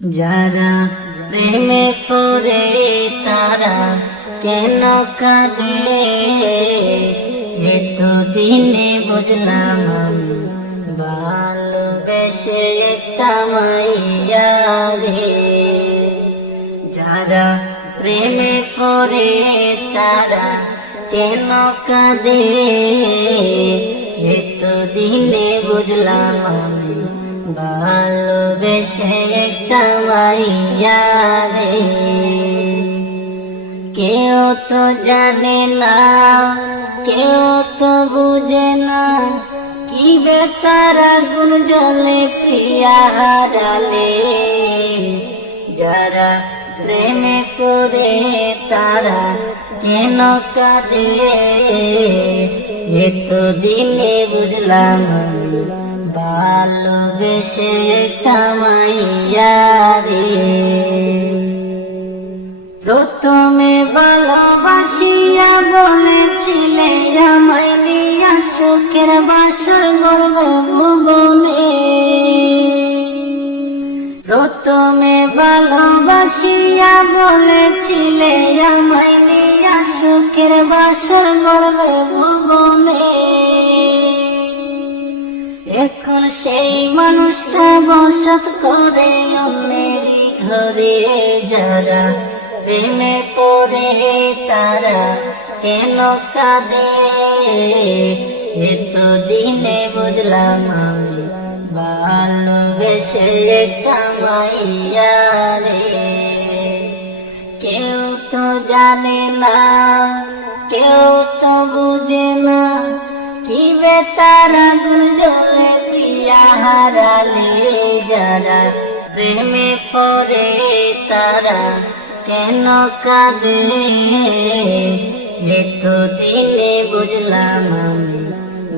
যারা প্রেমে পড়ে, তারা কেন কাঁদে? এত দিনে বুঝলাম আমি ভালোবেসে একটা মাইয়া রে। যারা প্রেমে পড়ে, তারা কেন কাঁদে? এত দিনে বুঝলাম আমি ভালোবেসে একটা মাইয়া রে। কেউ তো জানে না, কেউ তো বুঝে না, কি বেতার আগুন জলে প্রিয়া হারালে যারা প্রেমে করে তারা কেন কাঁদে? এত দিনে বুঝলাম আমি ভালোবেসে কামাইয়া রে প্রথমে ভালোবাসিয়া বলেছিলে, আমায় নিয়া সুখের বাসর গর্ব ভুবনে প্রথমে ভালোবাসিয়া বলেছিলে, আমায় নিয়া সুখের বাসর গর্ব সেই মানুষটা বসত করে অন্যেরই ঘরে। যারা প্রেমে পড়ে, তারা কেন কাঁদে? এত দিনে বুঝলাম আমি ভালোবেসে কামাইয়া রে। কেউ তো জানে না, কেউ তো বুঝে না, কি বেতার প্রিয়া হারালে যারা, প্রেমে পড়ে তারা, কেন কাঁদে? দিনে বুঝলাম আমি,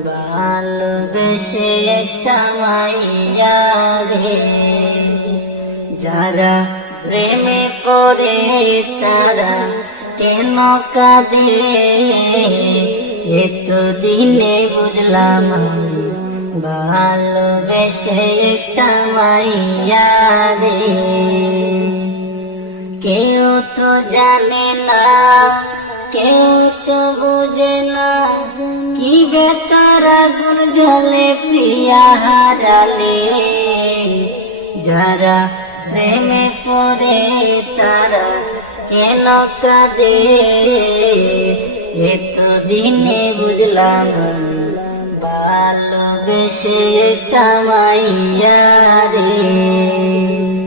ভালোবেসে একটা মাইয়া রে। যারা প্রেমে পড়ে তারা, কেন কাঁদে? দিনে বুঝলাম আমি ভালোবেসে একটা মাইয়া রে। কেউ তো জানে না, কেউ তো বুঝে না, কি বেতার আগুন জলে প্রিয়া হারালে। যারা প্রেমে পড়ে তারা কেন এত দিনে বুঝলাম ভালোবেসে একটা মাইয়া রে।